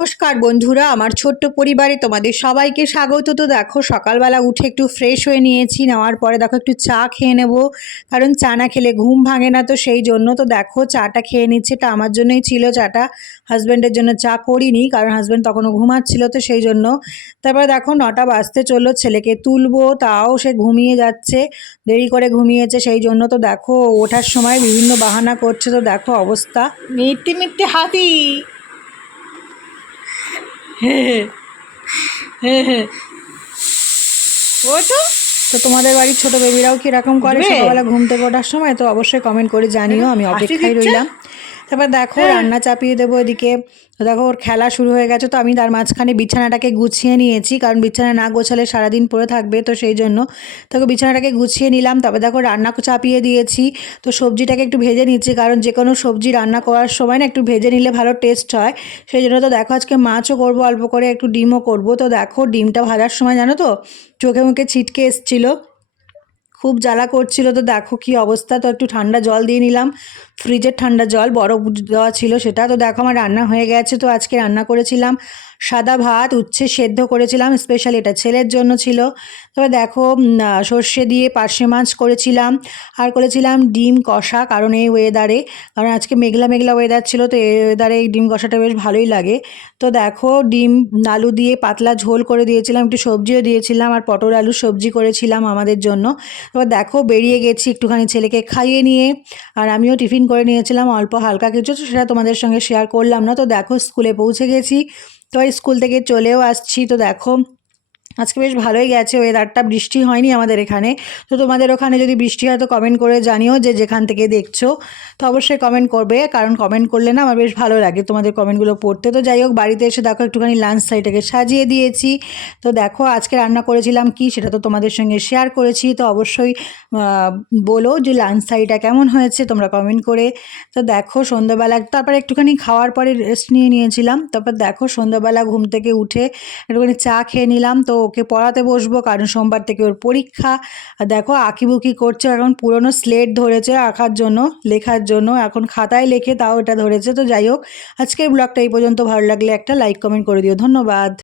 নমস্কার বন্ধুরা, আমার ছোট্ট পরিবারে তোমাদের সবাইকে স্বাগত। তো দেখো, সকালবেলা উঠে একটু ফ্রেশ হয়ে নিয়েছি, নেওয়ার পরে দেখো একটু চা খেয়ে নেব, কারণ চা না খেলে ঘুম ভাঙে না তো সেই জন্য। তো দেখো, চাটা খেয়ে নিচ্ছে এটা আমার জন্যই ছিল চাটা। হাজব্যান্ডের জন্য চা করিনি, কারণ হাজব্যান্ড তখনও ঘুমাচ্ছিল তো সেই জন্য। তারপরে দেখো, নটা বাজতে চলল, ছেলেকে তুলবো, তাও সে ঘুমিয়ে যাচ্ছে, দেরি করে ঘুমিয়েছে সেই জন্য। তো দেখো, ওঠার সময় বিভিন্ন বাহানা করছে, তো দেখো অবস্থা। মিথ্যে মিথ্যে হাতি। ওঠো। তো তোমাদের বাড়ির ছোট বেবিরাও কীরকম করে? সকালবেলা ঘুম থেকে ওঠার সময় তো অবশ্যই কমেন্ট করে জানিও আমি অপেক্ষায় রইলাম। তারপর দেখো রান্না চাপিয়ে দেবো এদিকে। তো দেখো ওর খেলা শুরু হয়ে গেছে তো আমি তার মাঝখানে বিছানাটাকে গুছিয়ে নিয়েছি কারণ বিছানা না গোছালে সারাদিন পরে থাকবে তো সেই জন্য। তোকে বিছানাটাকে গুছিয়ে নিলাম তারপর দেখো রান্না চাপিয়ে দিয়েছি তো সবজিটাকে একটু ভেজে নিচ্ছি কারণ যে কোনো সবজি রান্না করার সময় না একটু ভেজে নিলে ভালো টেস্ট হয়। সেই জন্য তো দেখো আজকে মাছও করব অল্প করে একটু ডিমও করব। তো দেখো ডিমটা ভাজার সময় জানো তো চোখে মুখে ছিটকে এসছিলো। খুব জ্বালা করছিল তো দেখো কি অবস্থা। তো একটু ঠান্ডা জল দিয়ে নিলাম। ফ্রিজের ঠান্ডা জল বরফ দেওয়া ছিল সেটা। তো দেখো আমার রান্না হয়ে গেছে। তো আজকে রান্না করেছিলাম সাদা ভাত, উচ্ছে সেদ্ধ করেছিলাম স্পেশাল এটা ছেলের জন্য ছিল। তবে দেখো সর্ষে দিয়ে পার্শে মাছ করেছিলাম। আর করেছিলাম ডিম কষা, কারণ এই ওয়েদারে কারণ আজকে মেঘলা মেঘলা ওয়েদার ছিল, তো এই ওয়েদারে এই ডিম কষাটা বেশ ভালোই লাগে। তো দেখো, ডিম, আলু দিয়ে পাতলা ঝোল করে দিয়েছিলাম, একটু সবজিও দিয়েছিলাম, আর পটল আলু সবজি করেছিলাম আমাদের জন্য। এবার দেখো, বেরিয়ে গেছি একটুখানি ছেলেকে খাইয়ে নিয়ে, আর আমিও টিফিন করে নিয়েছিলাম, অল্প হালকা কিছু, সেটা তোমাদের সঙ্গে শেয়ার করলাম না। তো দেখো, স্কুলে পৌঁছে গেছি। তো স্কুল থেকে চলেও আসছি। তো দেখো আজকে বেশ ভালোই গেছে ওয়েদারটা বৃষ্টি হয়নি আমাদের এখানে। তো তোমাদের ওখানে যদি বৃষ্টি হয় তো কমেন্ট করে জানিও যে যেখান থেকে দেখছ। তো অবশ্যই কমেন্ট করবে, কারণ কমেন্ট করলে না আমার বেশ ভালো লাগে তোমাদের কমেন্টগুলো পড়তে। তো যাই হোক, বাড়িতে এসে দেখো একটুখানি লাঞ্চ সাইডটাকে সাজিয়ে দিয়েছি। তো দেখো আজকে রান্না করেছিলাম কি সেটা তো তোমাদের সঙ্গে শেয়ার করেছি। তো অবশ্যই বলো যে লাঞ্চ সাইডটা কেমন হয়েছে তোমরা কমেন্ট করে। তো দেখো সন্ধ্যাবেলা, তারপর একটুখানি খাওয়ার পরে রেস্ট নিয়ে নিয়েছিলাম। তারপর দেখো সন্ধ্যাবেলা ঘুম থেকে উঠে একটুখানি চা খেয়ে নিলাম। তো ওকে পড়াতে বসবো, কারণ সোমবার থেকে ওর পরীক্ষা। দেখো, আঁকিবুকি করছে, এখন পুরনো স্লেট ধরেছে আঁকার জন্য, লেখার জন্য। এখন খাতায় লেখে তাও এটা ধরেছে, তো যাই হোক, আজকের ব্লগটা এই পর্যন্ত। ভালো লাগলে একটা লাইক কমেন্ট করে দিও। ধন্যবাদ।